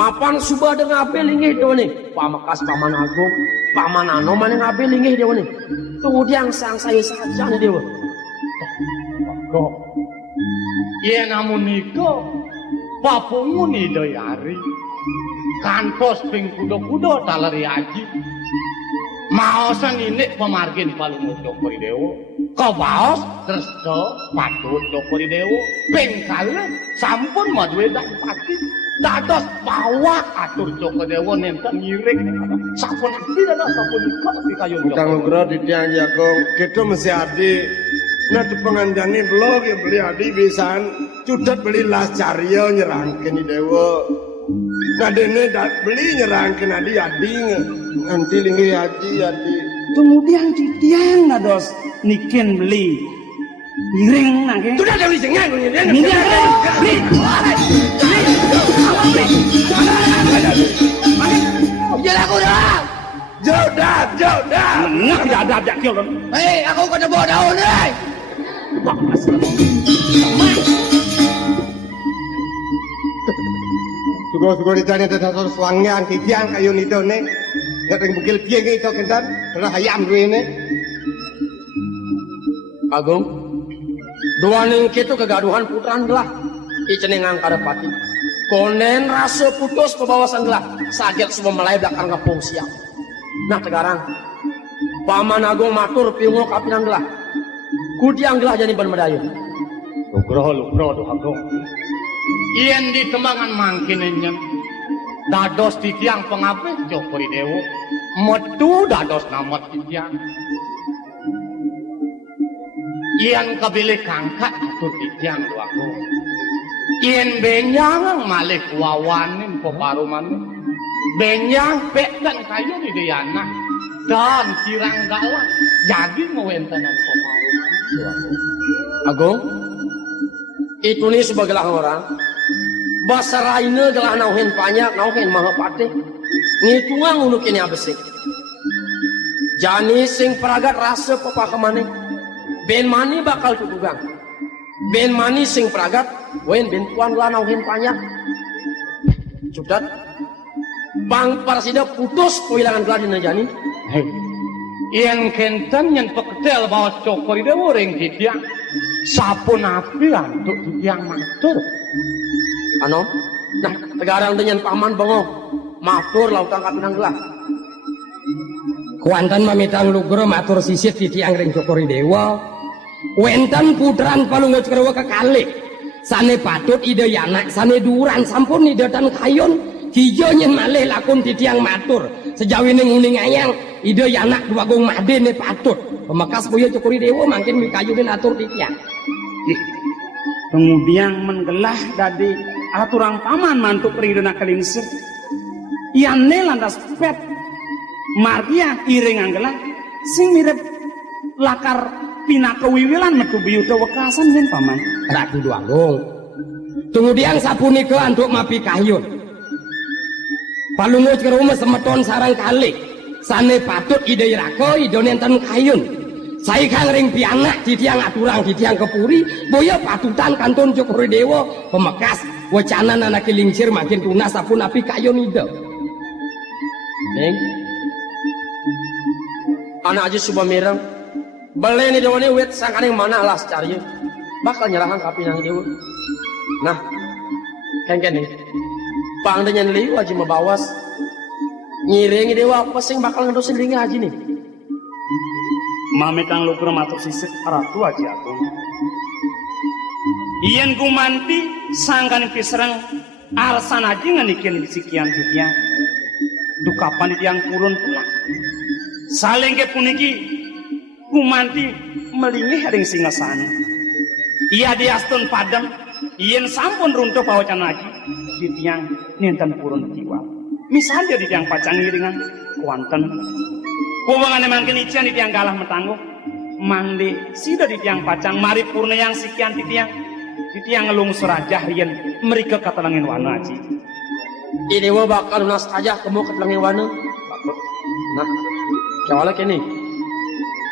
mapan subah dengan ape linggih dewa nih pamakas paman agung paman ano mana ngabe linggih dewa nih tunggu diang sang saya saja nih dewa kok iya namun niko papungu nih doyari kantos ping kudo-kudo talari aji maosan ini pemargin paling Jokori Dewo kau baos terus ke patut Jokori Dewo pengkala sampun maduwe dan pati dados bawa atur Joko Dewo nenten ngiring sampun ati dan sampun ikut di kayu Utang Nugroho di tiang jagung kita mesti adi nah di penganjani blog yang beli adi bisaan cudat beli las caryo nyerangkin di Dewo nah dene beli nyerangkin adi nanti linggi adi kemudian di tiang nados niken beli ngiring nake sudah ada licengnya jalan aku dah jodoh menang tidak ada abjak kill hei aku kena bawa daun nih sugo ditanya tentang suangnya angkikian kayu nito nih nggak ada bukil piang itu kentan karena hayam gue ini Agung dua ning kitu kegaduhan putran gelah icenengang kadepati konen rasa putus pebawasan gelah saget semua melai belakang kapung siap nah tegarang paman agung matur piungo kapinan gelah kudiang gelah jadi bermedayu Nugroho doh Agung ien di tembangan mangkin enyen dados di tiang pengapit Jokori Dewo metu dados namat di tiang ien kabilih kangkat atur di tiang do Agung ien benyang malih wawanin peparuman benyang pek dan kayu di diana dan kirang galak jadi ngewentanan peparuman do Agung itu nih sebagai orang bahasa raine gelah nauhin banyak nauhin mahapate ngitungan unu kini abesik jani sing peragat rasa pepakamannya ben mani bakal tudugang ben mani sing peragat wen ben tuan gelah nauhin banyak cudat bang parsida putus kehilangan gelah dina jani ien kenten yang peketel bawa Jokori Dewo ring didiang sapun api untuk didiang matur ano nah tegarang dengan paman bengok matur lautan kapinang gelah kuantan mamitang Nugroho matur sisit di tiang ring Jokori Dewa wenten putran palunggo Cerwa kekalih sane patut ide yanak sane duran sampun ide tan kayon hijo nyen malih lakun di tiang matur sejawine nguning ayang ide yanak duagung made ne patut pemekas boyo Jokori Dewa makin mikayunin atur di tiang kemudian menggelah dari aturang paman mantuk ridena kelingsir iane lantas pet margia iring anggelah sing mirip lakar pinaka wiwilan metu biyuda wekasan yen paman ratu duagung kemudian sapunika antuk mapi kahyun palungo ceruma semeton sarang kali sane patut ide rako ide nenten kahyun saya kang ring pianak di tiang aturang di tiang kepuri boya patutan kantun Jokori Dewo pemekas wacana anak kelingsir makin tunas sapun api kayon ide ning anak aja subah mireng beli nih dewa nih wet sang kaneng mana lah secari bakal nyerahan kapinang dewa nah kengken nih pang dengan liu aja membawas ngiringi dewa apa sing bakal ngedosin lingi haji nih mametang Nugroho matur sisit ratu aji agung ien gumanti sangkan piserang alasan aja ngenikin sikian titian dukapan tiang purun pula saling ke puniki gumanti melingih ring singasana iya diastun padang ien sampun runtuh pawacan lagi di tiang nenten purun jiwa misalnya di tiang pacang ngiringan kuanten hubungan emang kenician di tiang galah metangguh mandi sida di tiang pacang mari purna yang sikian di tiang ngelung surajah rian mereka katalangin wana aji ini dewa bakal lunas aja kamu ketelangin wana nah kawala kini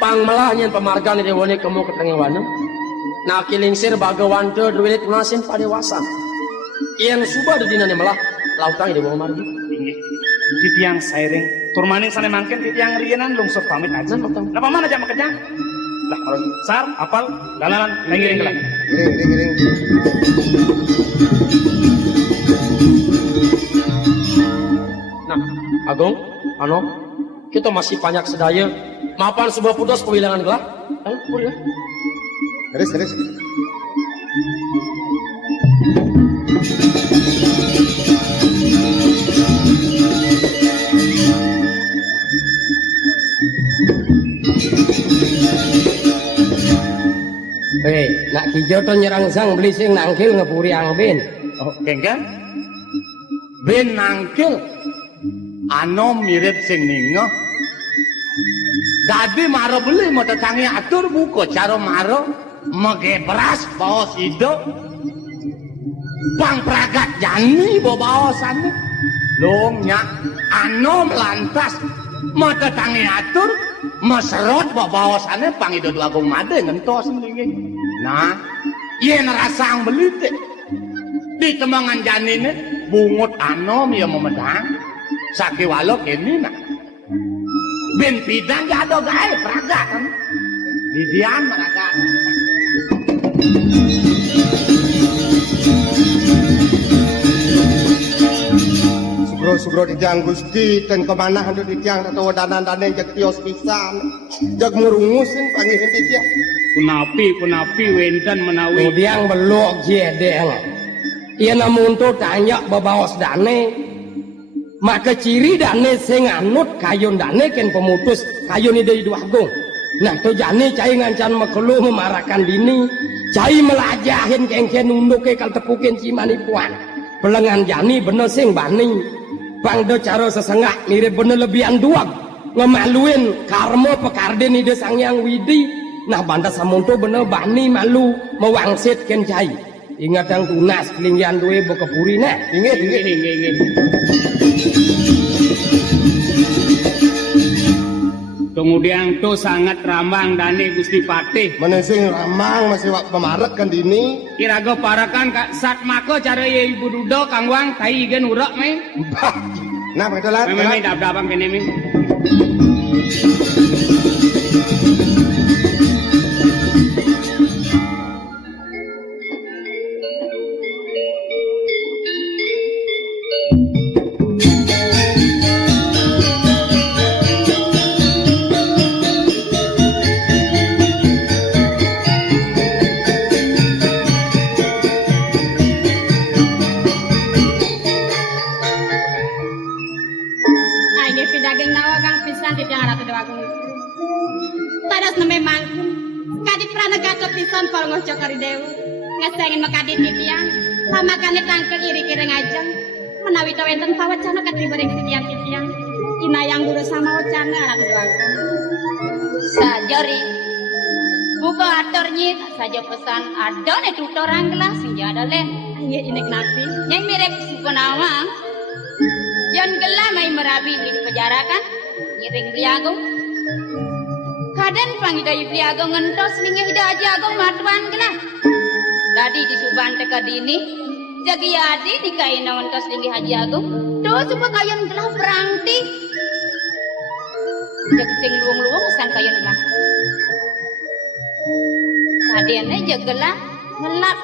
pang melahnya pemargaan dewa ini kamu ketelangin wana nah kilingsir bagawan te duwini tunasin pada wasan yang subah di dinanya melah lautang ide bawa margi. Inggih. Di tiang sairing tur maning sane mangken di tiang riyenan lungsur pamit aja. Napa mana jam kerja? Lah kalau sar apal dalanan lengiring gelang. Giring. Nah, Agung, ano, kita masih banyak sedaya. Mapan sebuah putus kewilangan gelah. Ayo, boleh. Terus. Hei, nak kijau to nyerang sang beli sing nangkil ngepuri ang bin. Oh, kengken. Ben nangkil. Ano mirip sing ningo. Dadi maro beli mau tetangi atur buko caro maro mage beras bawa sido. Bang pragat jani bawa sana. Longnya ano melantas mau tetangi atur maserot bawa sana pangido dua agung made ngentos ini. Nah, iya nerasang beli teh. Di tembangan janine bungut anom ya memedang saki walok ini nak ben pidang jado gae praga kan di dian praga Sugro di tiang Gusti ten kemana hendak di tiang atau danan jag tios pisan jag murungusin pangihin di tiang Punapi wendan menawi. Kemudian belok jedeng. Ia namun tu tanya babawas dane. Maka ciri dane sing anut kayun dane ken pemutus kayun ide dua agung. Nah tu jane cai ngancan makelu memarakan dini. Cai melajahin kengken unduk ke kal tepukin cimani puan. Pelengan jani bener sing bani. Bang do cara sesengak mirip bener lebihan duag. Ngemaluin karmo pekarden ide sang yang widi. Nah banda samuntu bener bani malu mewangsit ken cai. Ingat yang tunas kelinggian duwe bekepuri nak. Inggih. Kemudian tu sangat ramang dani Gusti Patih. Menesing ramang masih wak pemarek kan dini. Kirago parakan kak sak mako cara ye ibu dudo kang wang tai gen urak me. Nah betul lah. Me dab-dabang kene me. Ngesengin makadit di tiang lamakannya tangkel iri kireng ajeng menawi tawenten pawacana katribering sitiang titiang inayang guru sama wacana ratu doaku sajari buka aturnya saja pesan adone tutorang gelas senjata len ayo inek napi yang mirip sukunawang yang gelah mai merabi di penjara kan ngiring beliagung kaden pangidayu beliagung ngentos ningi hida aja agung matuan gelah tadi di suban teka dini jagi adi di kain nawan kas tinggi Haji Agung tuh supaya kayan gelah berangti jagi sing luang pesan kayan gelah tadiannya jagelah ngelak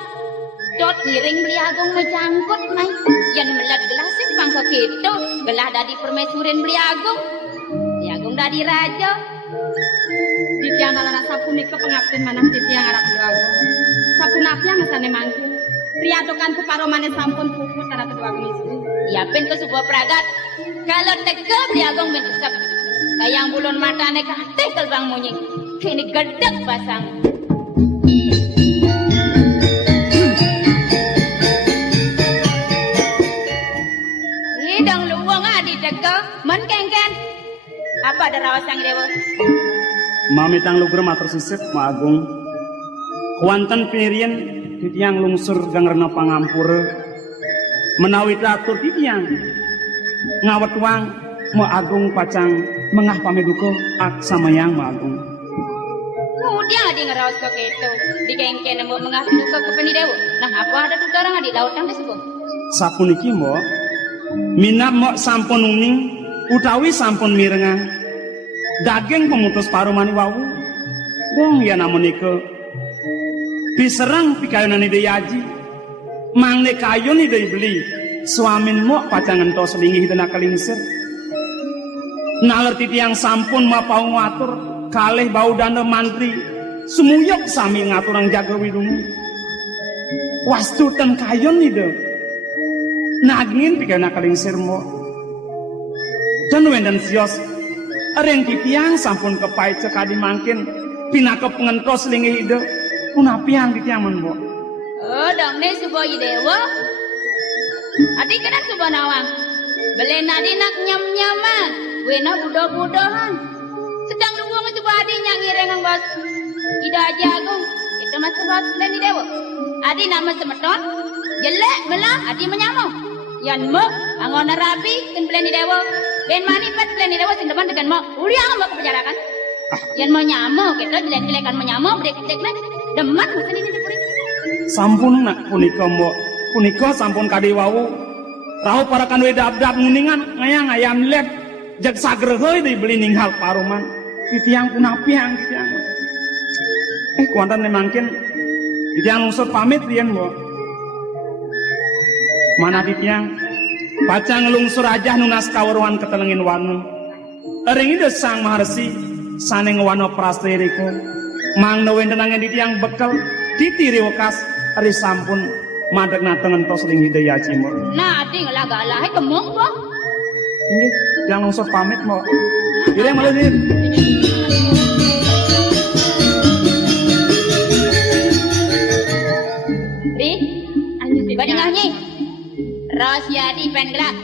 dot ngiring beli Agung ngejangkut mai yang melat gelah sih pangka gitu gelah dadi permaisurin beli Agung dadi raja di tiang alat sapuni ke pengabdian manang di tiang alat Agung sapun api yang mesane mangkil riadokan keparomane sampun puput karena kedua istri yapin ke sebuah pragat kalau tegel beliagong bentusap kayang bulun matane kateh kelbang munying kini gedek pasang hidang luwang adi tegel men kengken apa ada rawasang dewa Mamitang lugur matur sisip Ma Agung Kuanten pirien titiang lungsur gangrena pangampura menawi atur titiang ngawet wang Ma Agung pacang mengah pameduko ak samayang Ma Agung kemudian adi ngerawas ke keto dikengken nemu mengah pameduko ke penidewo nah apa ada tutorang adi lautan disebut sapuniki mbok minap mok sampun uning utawi sampun mirengang daging pemutus parumani wawu wong ya namunika biserang pikayunan ide yaji mangne kayun ide beli suamin mok pacangan tos linggih dena kelingsir nalerti tiang sampun mapau ngatur kalih bau dana mantri sumuyok sami ngaturang jaga widungu wastutan kayun ide nagingin pikayunan kelingsir mok dan wendan sios areng titiang sampun kepai cekadi mangkin pinaka pengentos linggih ide punapiang titiang men mbok oh dong ne subo idewo adik kan subo nawang belena dinak nyam-nyaman wena budo-budohan sedang nunggu subo adik yang ngirengang bos ida jagung itu mas bos dan idewo adik nama semeton jelek melang adik menyamong yan mo angon rapi kan belen idewo ben mani pat belen idewo sing depan tekan mo uliang mo kepejarakan yan mo nyamo kita jelek-jelekan menyamo brek-brek demen mesen ini dipuri sampun nak punika mbok punika sampun kade wau rauh para kan wedab-dab nguningan ngayang ayam lep jag sagrehe dibeli ninghal paruman titiang punapiang titiang kuantan nemangkin titiang lungsur pamit rian mbok mana titiang baca ngelungsur aja nunas kawaruan ketelengin warna ering ide sang maharsi sane ngwano prasterika mang nawendenangan titiang bekal titiri wekas ari sampun madeg natengen tos ling hidaya cimo nah adi ngelagalah kemong po ini yang langsung pamit mau ireng malah sih Ri anu si badingahnya rahasia di pen gerak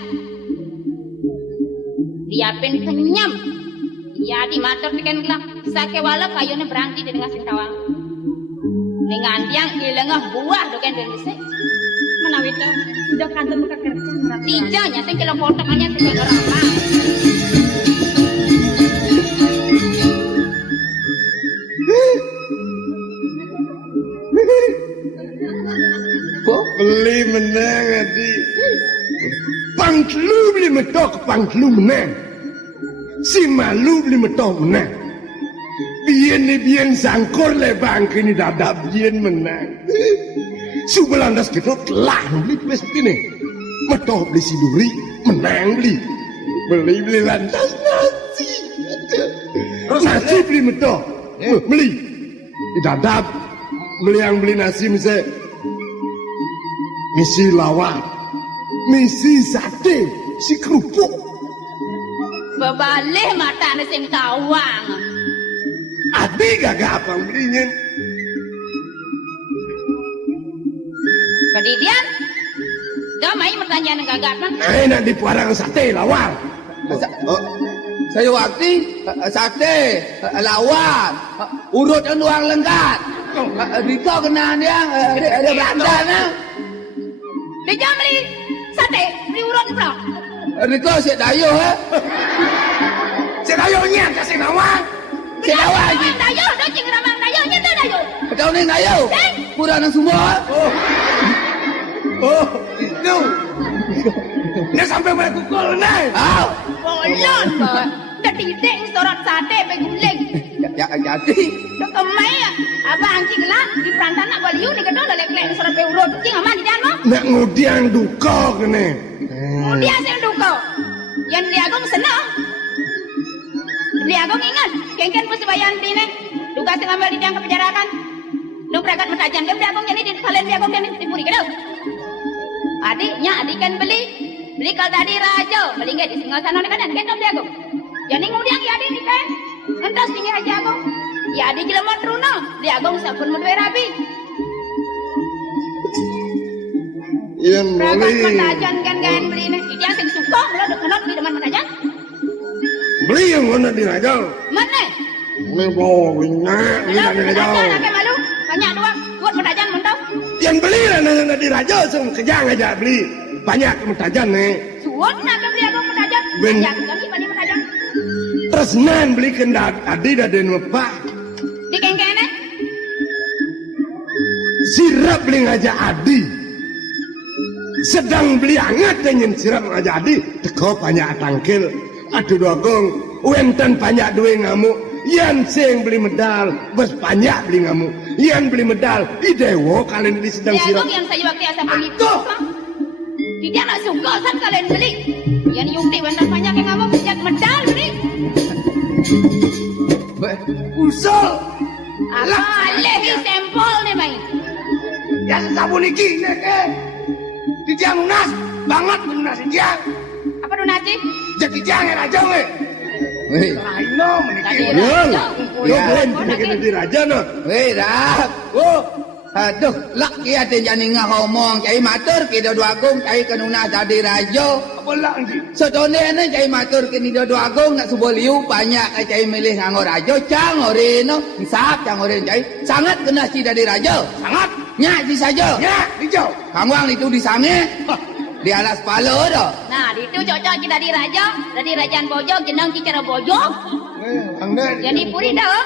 dia pen kenyam ya di matur pikan gelap sake wala kayune berangti di tengah singkawang dengan tiang di lengah buah doken berisik menawi to dok kantor muka kerja tidak nyata kilo potongannya segala ramah beli menang adi pangklu beli metok pangklu menang si malu beli metok menang biyen ni biyen sangkor le bangke ni dadap biyen menang subelandas kita telah beli pes begini metok beli siduri menang beli lantas nasi beli metok beli dadap beli nasi misalnya misi lawar, misi sate, si kerupuk. Bebalih mata ni sing tawang. Adi gagap ang belinya. Kedidian, dah main pertanyaan gagapan. Nak di puarang sate lawar. Saya waktu sate lawar urut yang luang lengkat. Dito kena dia ada berandan ah. Dia jangan beli sate, beli urut pula. Dito si dayo ha. Si dayonya kasih nawang. Si lawar lagi. Dayo, dah cing ramang dayo, nyata dayo. Kau ni dayo. Kurang nang semua. Oh, itu. Dia sampai mengkukul nih. Bolon, dah titik sorot sate peguling. Ya jadi. Kemai ya, abang cing lah di perantan nak baliu ni kedua dah lek sorot pe urut. Cing aman di dalam. Nak ngudiang duka kene. Dia saya duka. Yang dia agong senang. Dia agong ingat, kengken persebayan tine. Duka sing ambil di tiang kepejarakan. Lu peragat mentajan dia agong jadi di kalian dia agong jadi dipuri kedau. Adiknya adik kan beli kal tadi raja, beli nggak di singgasana kan kan dia agong. Jadi ngudiang ya adik ni kan. Entas tinggi aja agong. Ya adik gila mau teruna, dia agong sampun medue rabi. Iyan Peragat beli. mentajan kan beli ni. Dia sing suka lo dek kenot di depan mentajan. Beli yang mana di rajal. Mana? Ini bawangnya, ini Kalau di rajal. mentajan apa malu? Banyak doang. Buat mentajan mentau. Yang beli lah nak di rajal, semua kejang aja beli. Banyak mentajan nih. Suot nak beli agong mentajan. Ben. Jangan lagi beli mentajan. Terus nan beli kendat, adi dah den mepak. Di kengkene. Sirap beli ngajak adi. sedang beli hangat dengan siram jadi teko banyak tangkil aduh dogong wenten banyak duit ngamuk yang sing beli medal bos banyak beli ngamuk yang beli medal di dewo kalian beli sedang Ya siram yang saya waktu yang saya beli. Tuh. Tidak nak suka san kalian beli. Yang yungti wendang banyak yang ngomong sejak medal beli. usul Apa lagi sampel nih main. yang sabun iki neke di tiang lunas banget lunas tiang Apa donasi? jadi tiang yang raja we Weh, Aino meniki Tadi raja. Yo boleh kita di raja no. weh dah. Oh, Aduh, lak kia te jani ngomong cai matur kita dua agung cai kenuna jadi raja. apa lah anji? Sedone ne cai matur kini dua agung nak subuh liu banyak cai milih nganggo raja cang oreno sak cang oren cai sangat kena si dari raja. Sangat. Nya si saja. Ya, hijau. Kangwang itu di sange. Di alas palo dah. Nah, itu cocok kita di raja, dari rajaan bojong, jenang cicara bojong. Angden. Jadi puri dah.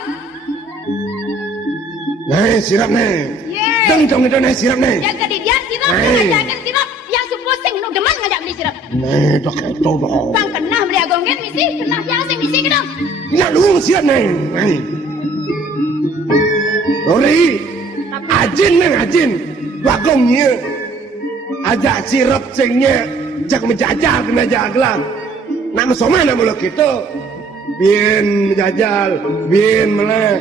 Nah, sirap nih. Yeay. Deng dong itu nih sirap nih. Yang kedidian sirap, Hey. ngajakin sirap. Yang supposing nu deman ngajak beli sirap. Nih, dok itu dong. Bang kena beli agonggen misi, kena yang sing misi kita. Nak lu sirap nih. Nih. Ori, ajin nih ajin. Wagongnya. Ajak sirap singnya. Jak menjajal kena jaglang. Nama soma nama lo gitu. Bien menjajal, bien meleh.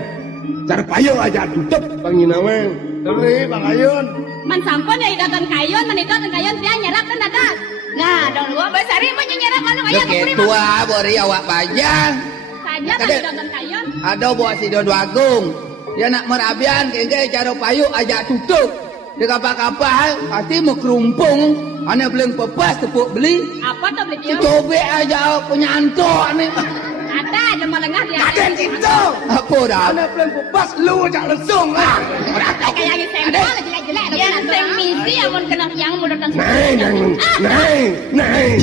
Cara payung aja tutup Bang Yinawen. Ori, Bang Ayun. Man sampun ya idotan kayon, man idotan kayon dia nyerap kan ada. Nah, dong lu besari mah nyerap mana Lu ayah kepuri ketua bori awak pajang. saja kan Tadi- idotan kayon. Ada buat si dua agung. Dia nak merabian kengke cara payu ajak tutup. Dia kapal-kapal pasti mau kerumpung. Ane belum pepas tepuk beli. Apa tuh beli dia? Cobe aja punya anto ane. Ada cuma lengah dia. Kaden itu. Apa dah? Ana belum bebas lu ajak langsung lah. Kayak yang sampel jelek-jelek yang sing misi amun kena yang mau datang. Naik, naik, naik.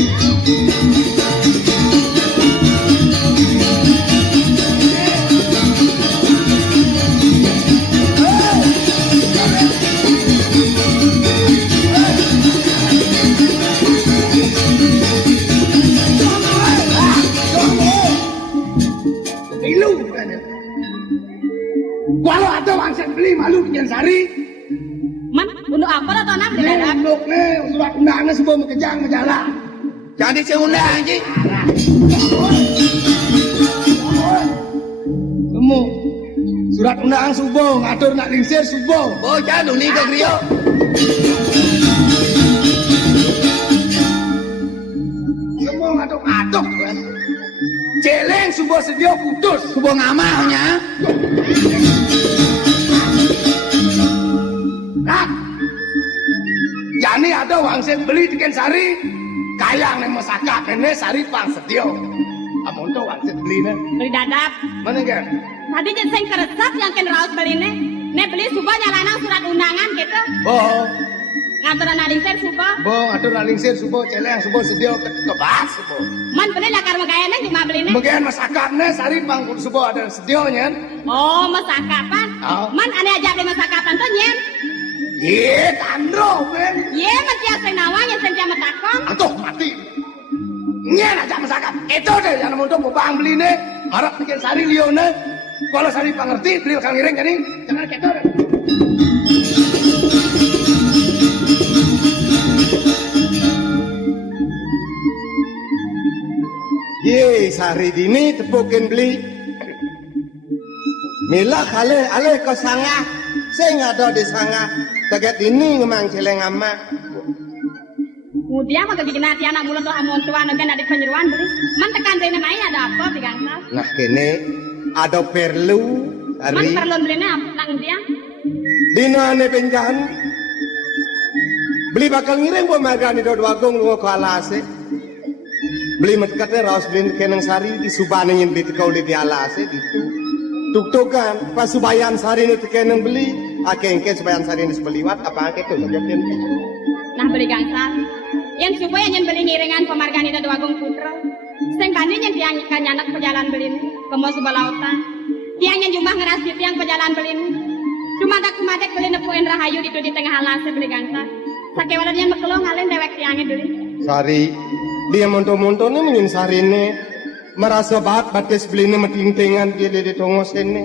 Ilu kan. Walau ada wangsan beli malu kian sari. Man, untuk apa lah tanam beli dadak? Nunduk nih, surat undangan semua mengejang menjala. Jadi seundang je. Kamu surat undangan subuh, ngatur nak lingsir subuh. Bocah tu ni ke kriyo. Semua ngatuk-ngatuk kan. Celeng subuh sedia putus. Subuh ngamahnya. Nak. Yani ada wangsen beli tiken sari. Kayang nih masakat ini sari pang sedia. Amun tuh wangsen beli nih. Beli dadak. Mana kan? Tadi jen sing keresep yang ken raus beli nih. Nih beli subah nyalanan surat undangan gitu. Boh. Ngaturan nalingsir subah. Boh, atur lingsir subuh celeng subuh sedia kebas subuh. Man beli lakar makayana cuma beli nih. Bagian masakan nih sari pang subuh ada sedianya. Oh, masakapan. Oh. Man ane aja beli masakapan tuh nyen. Iya, tandro ben. Ye, man tiap sing nawang yang sing tiap takon. Atuh mati. Nyen aja masakan. Itu deh yang untuk bang beli nih. Harap bikin sari lione. Kalau sari pangerti beli kang ngiring kan jangan keto deh. Ye, sari dini tepukin beli. Mila kale ale ke sangah. Sing ada di sangah. Teget ini ngemang celeng amak. Kemudian mah kebikin hati anak mulut tuh amun tuan kan ada penyeruan beli. Man tekan dene main ada apa digangsa. Nah kene ada perlu Man sari. perlu beli nih apa lang dia? Dino ane penjahan. Beli bakal ngiring pemagan di dua agung lu ke alase. Beli metkatnya raus beli kenang sari di subane yang beli tekau di alase gitu. Tuk-tukan pas subayan sari nu kenang beli. Akengke subayan sari ini sebeliwat apa angke tuh sajakin. Nah beli gangsa. Yang supaya yang beli ngiringan pemargani dua agung putra. Sing kani yang tiang ikan anak pejalan beli nih. Kemo sebelah lautan. Tiang yang jumlah ngeras di tiang pejalan beli nih. Cuma tak kumatek beli nepuin rahayu itu di tengah alase beli gangsa. Sakewalannya mekelo ngalen dewek tiangnya dulu. Sari, dia monto-monto nih mungkin sarine merasa batis beli nih metingtingan dia di tongos ini.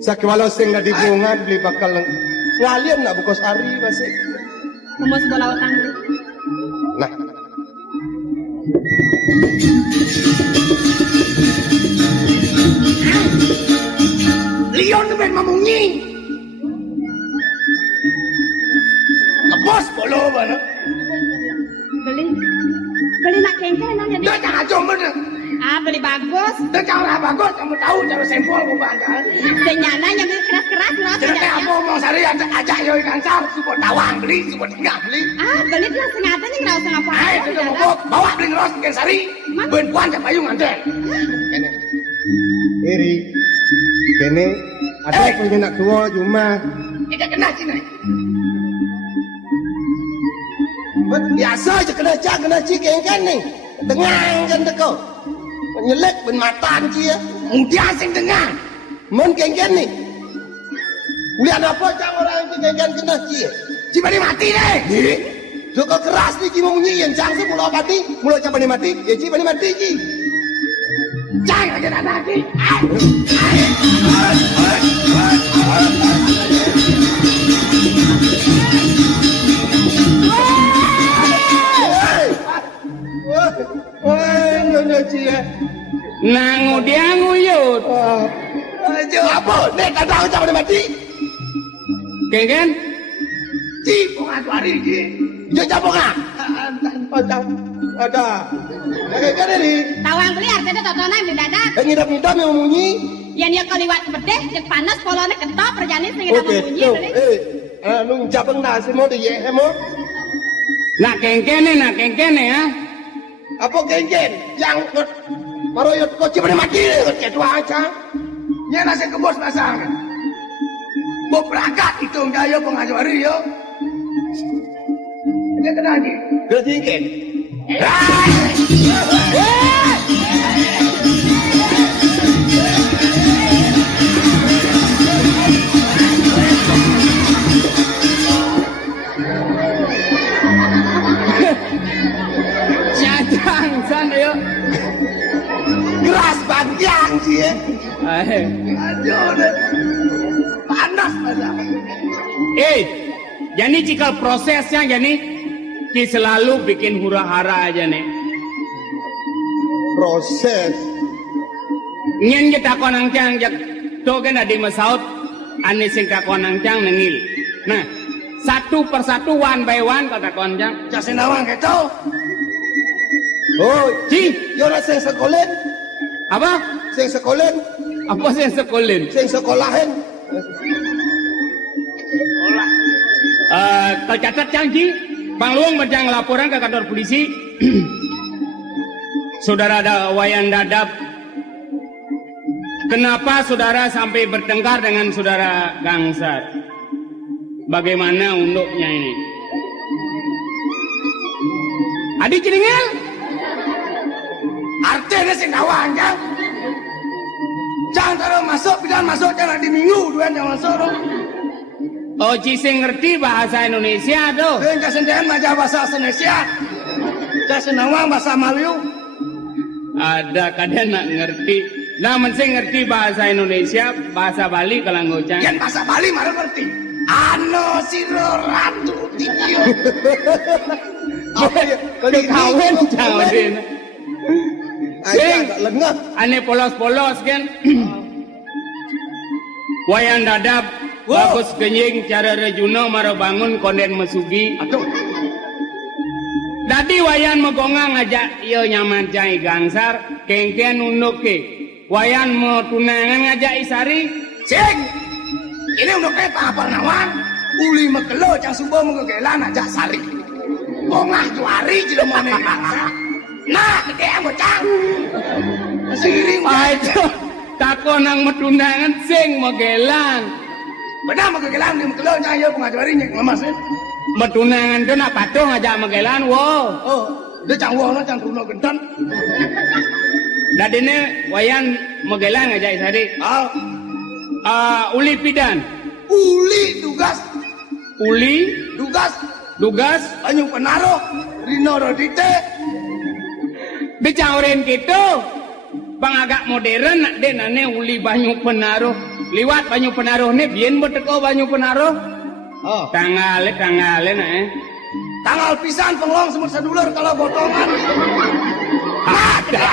Sakwalo sing nggak dibungan beli bakal ngalian nak buka sari masih. Kumus bola utang dulu. Nah, Leon tuh ben mamungi. Bos bolo mana? Beli nak kengkeng nanya Dia jangan cuma deh. beli bagus. Dia cara bagus, kamu tahu cara sempol aku bangga. Senyana nyambil keras-keras loh. Jadi kayak apa mau sari ajak yo ikan sar, support tawang beli, support tinggal beli. Beli tuh sengaja nih nggak usah ngapa. Ayo kita mau bawa beli ngeros ikan sari. Ben puan jak payung ngantel. iri, kene ada punya nak tua cuma Kita kena sini. biasa aja kena cikeng nih, dengang kan teko, nyelek ben matan cia, Mudia sing dengar. men kengken nih, lihat apa cang orang kengken kena cia, Cibadi mati deh. joko keras nih kimo nyian cang sih mulau coba mati, ya cibani mati ci. Jangan aja nanti. Nyonya cia, Nangu dia nguyut. aja apa? Nek tak tahu coba mati, Kengken? Ci pengaku hari ci. jo coba nggak? Ada. Kengken nih, Tawang beli artinya totonan di dadak. ngidap yang munyi. Yang dia kaliwat pedeh, cek panas, polone ketop, perjalanan sing kita Oke, membunyi. tuh, Beli. nung cabang nasi mau di mo? Nak kengkene ya. Apa gengen? Yang maroyot kok cuma mati deh, ketua aja. Nya nasi kebos pasang. Bo berangkat itu daya pengacu hari yo. Dia kena di. Gengen. Cadang sana yuk. Keras bantiang sih ya. Aduh deh. Panas pasang. Jadi jika prosesnya jadi ki selalu bikin hura-hara aja nih. Proses. Ngin kita konang cang jak to kan ada masaut ane sing konang cang nengil. Nah, satu persatu one by one kata konjang. Jasin awang keto. Oh, Ci, yo na sing sekolen, apa? sing sekolen, Apa sih sekolin? sing sekolahen. Tercatat canggih, Bang Luang berjang laporan ke kantor polisi. Saudara ada Wayan Dadap. Kenapa saudara sampai bertengkar dengan saudara Gangsar? Bagaimana unduknya ini? Adik Ciringil? Artinya sing awang jang. Jangan taruh masuk, bilang masuk jangan di minggu dua jangan masuk. Oh, Cising ngerti bahasa Indonesia tuh. Dia jasin dengan maja bahasa Indonesia. Jasin awang bahasa Melayu. Ada kadang nak ngerti. Nah, mesti ngerti bahasa Indonesia, bahasa Bali kalau ngocang. Yang bahasa Bali mana ngerti? Ano siro ratu titio. Apa ya? Kawin jawabin. Sing lengah. Ane polos-polos kan. Wayan Dadap bagus kenying cara rejuno maro bangun konden mesugi. Aduh. Dadi wayan megongang ngajak iyo nyaman cai Gangsar kengken unduk ke. Wayan mau tunangan ngajak Isari. Sing. Ini untuk kita apa nawang? Uli mekelo cang sumbo mengegelan aja sari. Bongah juari jilo mau Nah, gede yang bocang. Siring. Ayo takonang metunangan sing megelan. Benar mengegelan di mekelo cang yo pengajari nyek lemas. Metunangan tu nak patung ngajak megelan wow. Oh, dia cang wong cang kuno gentan. Dadine wayan megelan ngajak Isari. Ah, Uli pidan. uli tugas Uli tugas Dugas banyu penaro Rino Rodite dicaurin gitu. Bang agak modern nak denane uli banyu penaruh. Liwat banyu penaruh nih biyen beteko banyu penaruh. oh Tangale nah. tanggal pisan penglong semut sadulur kalau botongan Ada.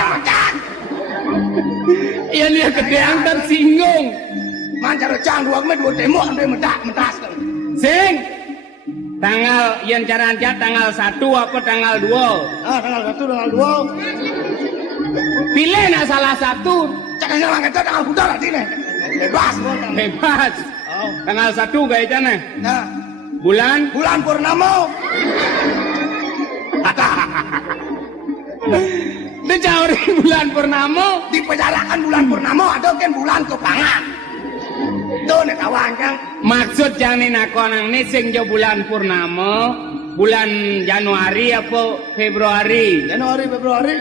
Iya dia kedeang tersinggung. mancar cang dua dua tembok sampai mentas Sing. Tanggal yang cara ancat tanggal 1 apa tanggal 2? tanggal 1 tanggal 2 Pilih nak salah satu. cak yang langit tanggal kuda nanti nih bebas Bebas. oh Tanggal 1 gaya jana. nah Bulan bulan purnama dicaurin bulan purnama. dipejarakan bulan purnama atau kan bulan kepangan tuh nih kawan kan Maksud jangan nakonang nih sing jo bulan purnama, bulan Januari apa Februari? Januari Februari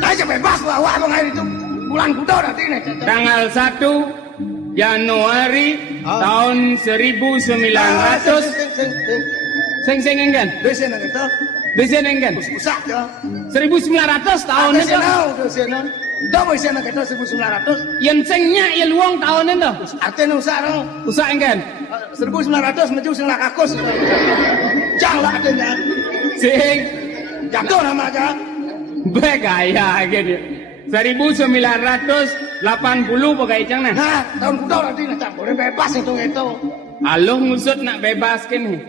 aja bebas bahwa abang hari itu bulan kuda nanti nih Tanggal 1 Januari tahun 1900 sing enggan. dosen gitu Desain enggan. usah ya 1900 tahun itu. dosen dah dosen gitu 1900 Yang singnya ya luang tahun itu. artinya usah no Usah enggan. 1900 menuju sing lakakus jangan artinya Sing jatuh nama aja baik gaya gitu. 1980 pakai cang nah. nah tahun kuda nanti nih tak boleh bebas itu Aloh ngusut nak bebaskan nih.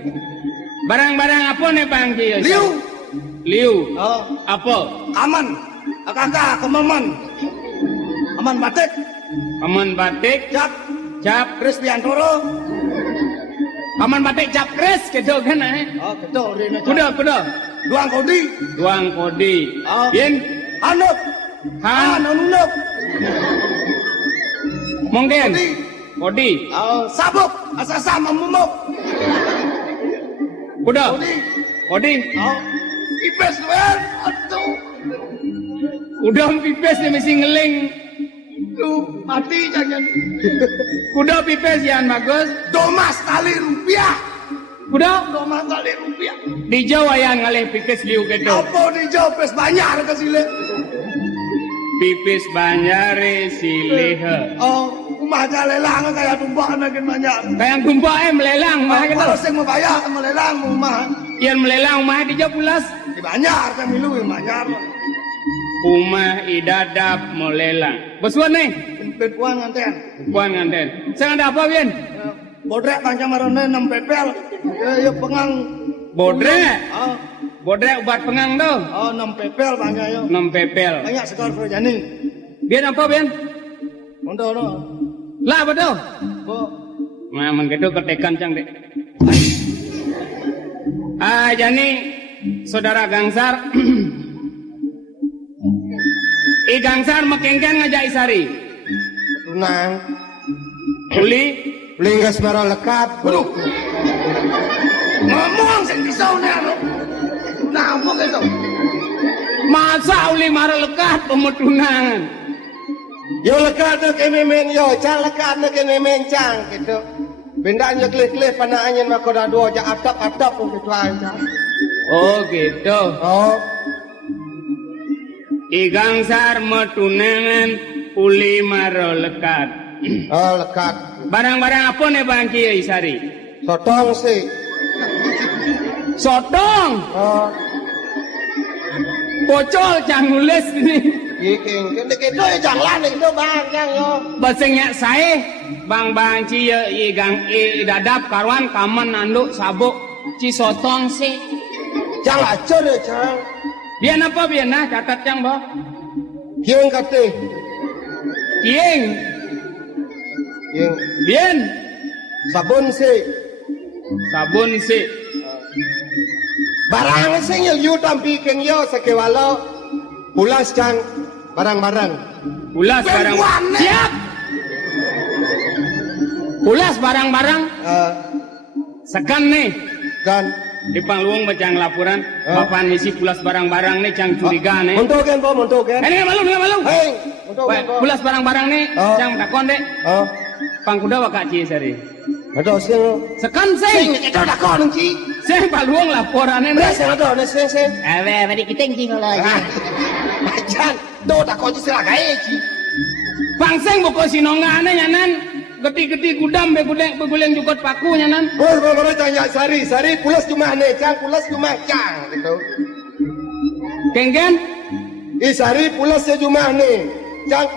Barang-barang apa nih Bang Kiyo? Liu. oh Apa? aman kakak kememan aman batik Aman batik, cap cap, Kris Piantoro aman batik cap kres gitu kan oh gitu rina Kuda. duang kodi Duang kodi. Oh. Yen hanut han nunuk mungkin kodi kodi. sabuk asasa memumuk Kuda. kodi Kodi. ipes duel aduh Kuda pipes nih mesti ngeling. tuh mati jangan Kuda pipes yan bagus. domas kali rupiah Kuda domas kali rupiah di Jawa yan ngalih pipes liu gitu. apa di Jopes banyak ke sile Pipis banjare silih. rumah aja lelang kayak tumpah makin banyak Kayak tumpah melelang mah gitu. kalau saya mau bayar sama lelang rumah Yang melelang mah di Jawa pulas. di banyak kan milu banyak Umah idadap melelang. Besuan nih. Pepuan nganten Puan nganten. Sang ada apa Bian? bodrek panjang marone 6 pepel ya pengang Bodrek. oh Bodrek obat pengang tuh. 6 pepel banyak yo 6 pepel. banyak sekali Frojani Bian apa Bian? untuk no Lah apa tuh? kok Nah menggedo ketekan cang dek. Jani saudara Gangsar. Gangsar mekengkeng ngajak Isari. tunang Uli linggas marah lekat waduh ngomong sing disaune lo nah apa gitu masa uli marah lekat pemetunangan. yo lekat nak memeng yo cang lekat nak memeng cang gitu benda nya klih-klih panaannya mah koda dua ja atap gitu aja Oh gitu. oh Gangsar metunangan uli marah lekat. lekat Barang-barang apa nih Bang Kiyo Isari? sotong sih Sotong. Bocol cang nulis ini. iking gitu ya jangan itu bang cang yo Basengnya saya Bang Ciyo igang dadap karwan kaman nanduk sabuk ci sotong sih. cang acur ya cang Bian apa bian nah catat cang boh. kieng kate Kieng. yang Bian sabun sih sabun sih. barang sing yo tampi keng yo sakewalo pulas cang barang-barang Ulas barang. Siap. Ulas barang-barang. Sekan nih. kan Di Pangluang bacang laporan Bapak misi pulas barang-barang nih cang curiga nih. montogen po montogen Ini nggak malu. hei montogen po Pulas barang-barang nih cang takon dek. Pangkuda waka cie sari. Ada sing Sekan Sing sing. itu dah kau nungci. Sing paluang laporannya Nah, nih. sing ada nih sing. Mari kita ngcing lah. Jangan, do tak kau sila gaya ci. Bang sing buko sinongane nyanan. Geti-geti gudam beguleng jukot paku nyanan. Baru tanya Sari pulas cuma nih, Cang pulas cuma Cang gitu. Kengken. Sari pulasnya cuma nih, Cang